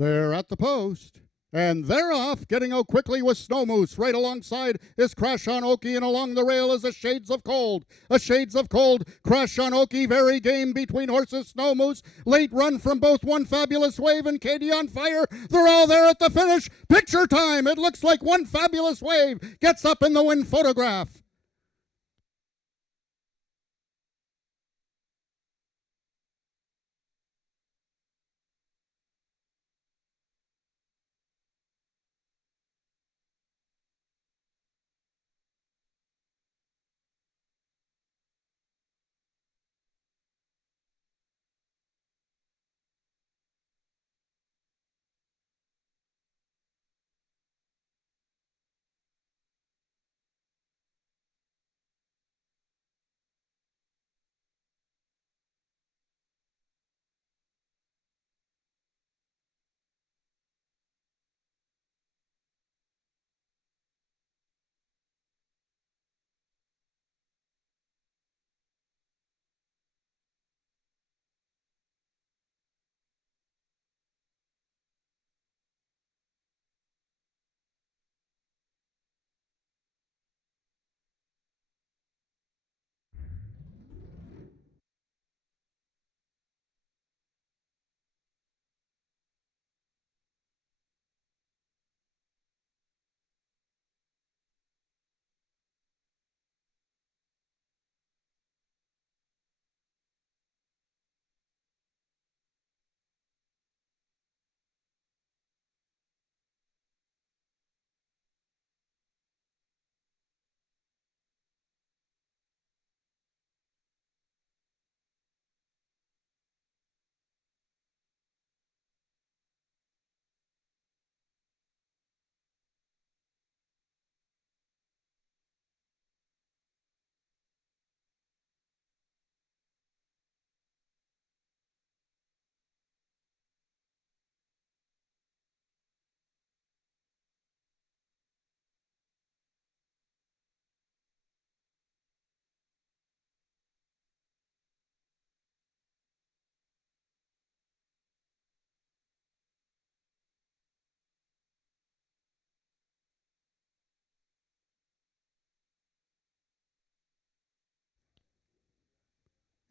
They're at the post. And they're off, getting out quickly with Snow Moose. Right alongside is Crash on Oki, and along the rail is a Shades of Cold. A Shades of Cold, Crash on Oki, very game between horses. Snow Moose, late run from both One Fabulous Wave and Katie on Fire. They're all there at the finish. Picture time. It looks like One Fabulous Wave gets up in the win photograph.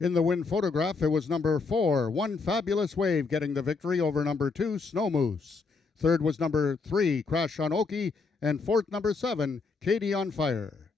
In the win photograph, it was number 4, One Fabulous Wave, getting the victory over number 2, Snow Moose. Third was number 3, Crash on Oki, and fourth, number 7, Katie on Fire.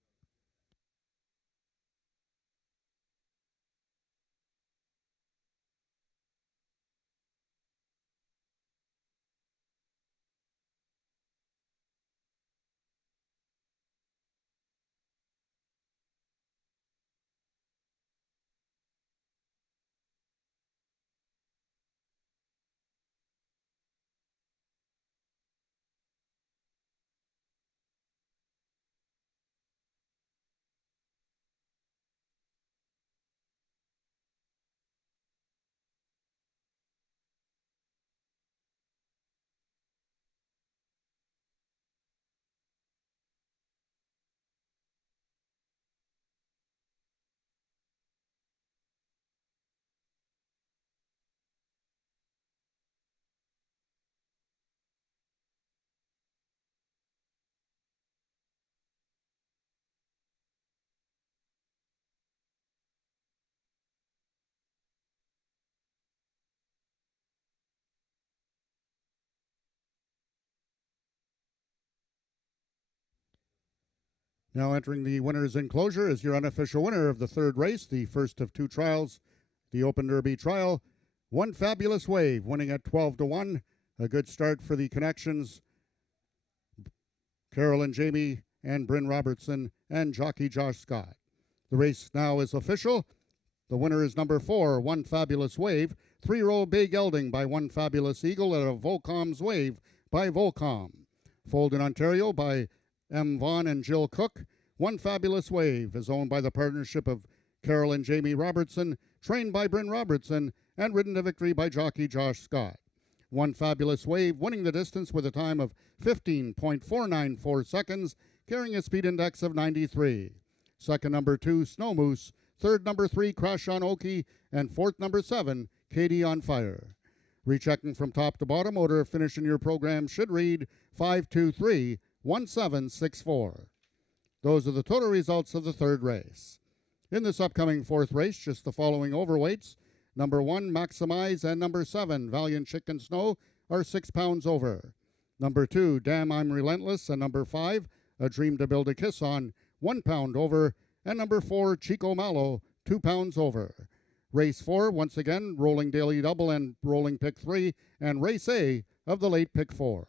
Now entering the winner's enclosure is your unofficial winner of the third race, the first of 2 trials, the Open Derby trial. One Fabulous Wave, winning at 12-1. A good start for the connections. Carol and Jamie and Bryn Robertson and jockey Josh Scott. The race now is official. The winner is number 4, One Fabulous Wave. 3-year-old Bay Gelding by One Fabulous Eagle at a Volcom's Wave by Volcom. Foaled in Ontario by M. Vaughn and Jill Cook. One Fabulous Wave is owned by the partnership of Carol and Jamie Robertson, trained by Bryn Robertson, and ridden to victory by jockey Josh Scott. One Fabulous Wave winning the distance with a time of 15.494 seconds, carrying a speed index of 93. Second, number 2, Snow Moose. Third, number 3, Crash on Oki. And fourth, number 7, Katie on Fire. Rechecking from top to bottom, order of finish in your program should read 523-1764. Those are the total results of the third race. In this upcoming fourth race, just the following overweights. Number 1, Maximize, and number 7, Valiant Chicken Snow, are 6 pounds over. Number 2, Damn I'm Relentless, and number 5, A Dream to Build a Kiss On, 1 pound over, and number 4, Chico Malo, 2 pounds over. Race 4, once again, rolling daily double and rolling pick 3, and race A of the late pick 4.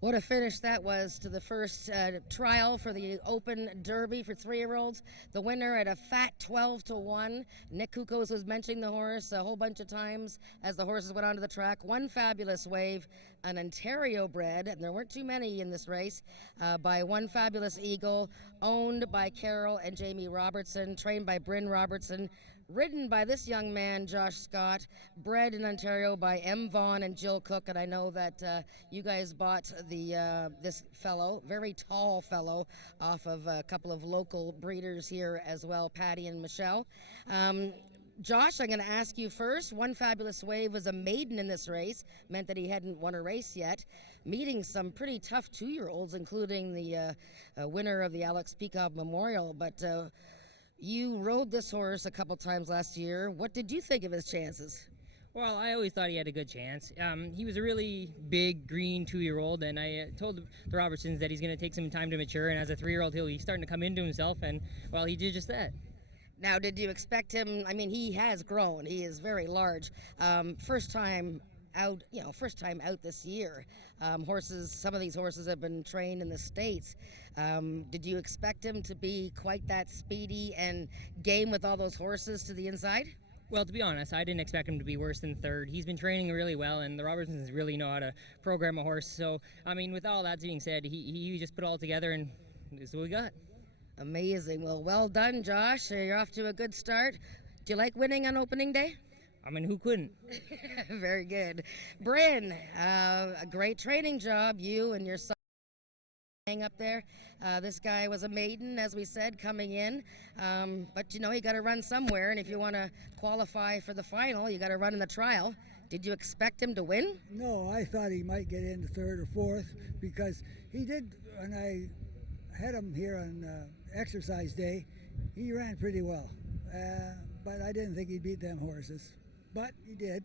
What a finish that was to the first trial for the Open Derby for 3-year-olds. The winner at a fat 12-1. Nick Kukos was mentioning the horse a whole bunch of times as the horses went onto the track. One Fabulous Wave, an Ontario bred, and there weren't too many in this race, by One Fabulous Eagle, owned by Carol and Jamie Robertson, trained by Bryn Robertson, ridden by this young man, Josh Scott, bred in Ontario by M. Vaughn and Jill Cook. And I know that you guys bought this fellow, very tall fellow, off of a couple of local breeders here as well, Patty and Michelle. Josh, I'm going to ask you first. One Fabulous Wave was a maiden in this race, meant that he hadn't won a race yet, meeting some pretty tough 2-year-olds, including the winner of the Alex Peacock Memorial. But you rode this horse a couple times last year. What did you think of his chances? Well, I always thought he had a good chance. He was a really big, green 2-year-old, and I told the Robertsons that he's going to take some time to mature, and as a 3-year-old, he's starting to come into himself, and, well, he did just that. Now, did you expect him? I mean, he has grown. He is very large. First time out this year. Some of these horses have been trained in the States. Did you expect him to be quite that speedy and game with all those horses to the inside? Well, to be honest, I didn't expect him to be worse than third. He's been training really well, and the Robertsons really know how to program a horse. So, I mean, with all that being said, he just put it all together, and this is what we got. Amazing. Well done, Josh. You're off to a good start. Do you like winning on opening day? I mean, who couldn't? Very good. Bryn, a great training job, you and your son up there. This guy was a maiden, as we said, coming in. But, you got to run somewhere, and if you want to qualify for the final, you got to run in the trial. Did you expect him to win? No, I thought he might get into third or fourth because he did, when I had him here on exercise day, he ran pretty well. But I didn't think he'd beat them horses. But he did.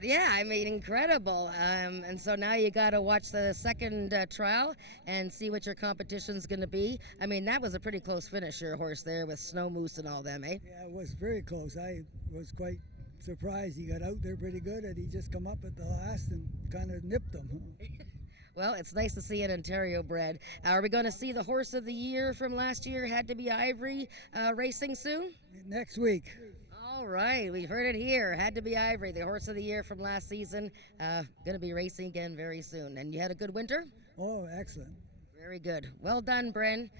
Yeah, I mean, incredible. And so now you got to watch the second trial and see what your competition's going to be. I mean, that was a pretty close finish, your horse there with Snow Moose and all them, eh? Yeah, it was very close. I was quite surprised he got out there pretty good, and he just come up at the last and kind of nipped them. Well, it's nice to see an Ontario bred. Are we going to see the horse of the year from last year, Had to Be Ivory, racing soon? Next week. All right, we've heard it here. Had to Be Ivory, the horse of the year from last season. Going to be racing again very soon. And you had a good winter? Oh, excellent. Very good. Well done, Bryn.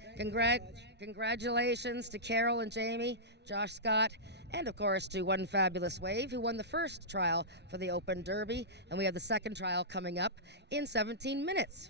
Congratulations to Carol and Jamie, Josh Scott, and of course to One Fabulous Wave, who won the first trial for the Open Derby. And we have the second trial coming up in 17 minutes.